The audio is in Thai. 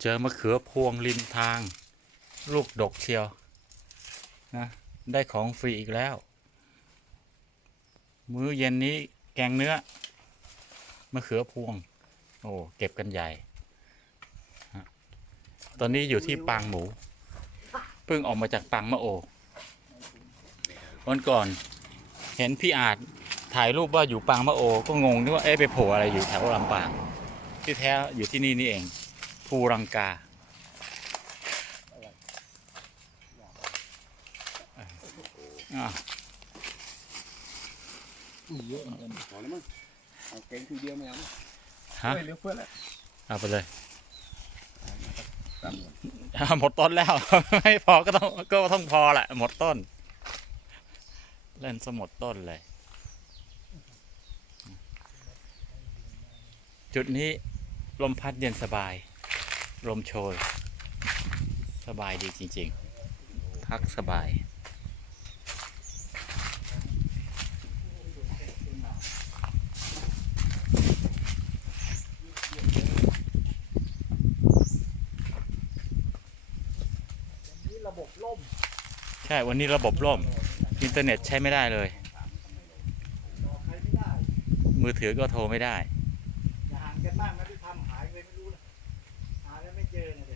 เจอมะเขือพวงริมทาง ลูกดกเชียวนะได้ของฟรีอีกแล้ว มื้อเย็นนี้แกงเนื้อมะเขือพวง โอ้เก็บกันใหญ่ ตอนนี้อยู่ที่ปางหมู เพิ่งออกมาจากปางมะโอวันก่อนเห็นพี่อาจถ่ายรูปว่าอยู่ปางมะโอ ก็งงนึกว่าเอ๊ะไปโผล่อะไรอยู่แถวลำปาง ที่แท้อยู่ที่นี่นี่เอง ภูรังกา อะเยอะเหมือนกันพอแล้วมั้งเอาแกงทีเดียวไม่เอาฮะเฮ้ยเลี้ยวเพื่อนแล้วเอาไปเลยตามอะหมดต้นแล้ว ไม่พอก็ต้องก็ต้องพอแหละหมดต้น เล่นสมดต้นเลย จุดนี้ลมพัดเย็นสบาย ลมโชย สบายดีจริงๆ พักสบาย นี่ระบบล่ม ใช่ วันนี้ระบบล่ม อินเทอร์เน็ตใช้ไม่ได้เลยรอใครไม่ได้มือถือก็โทรไม่ได้ อย่าห่างกันมากนะ ที่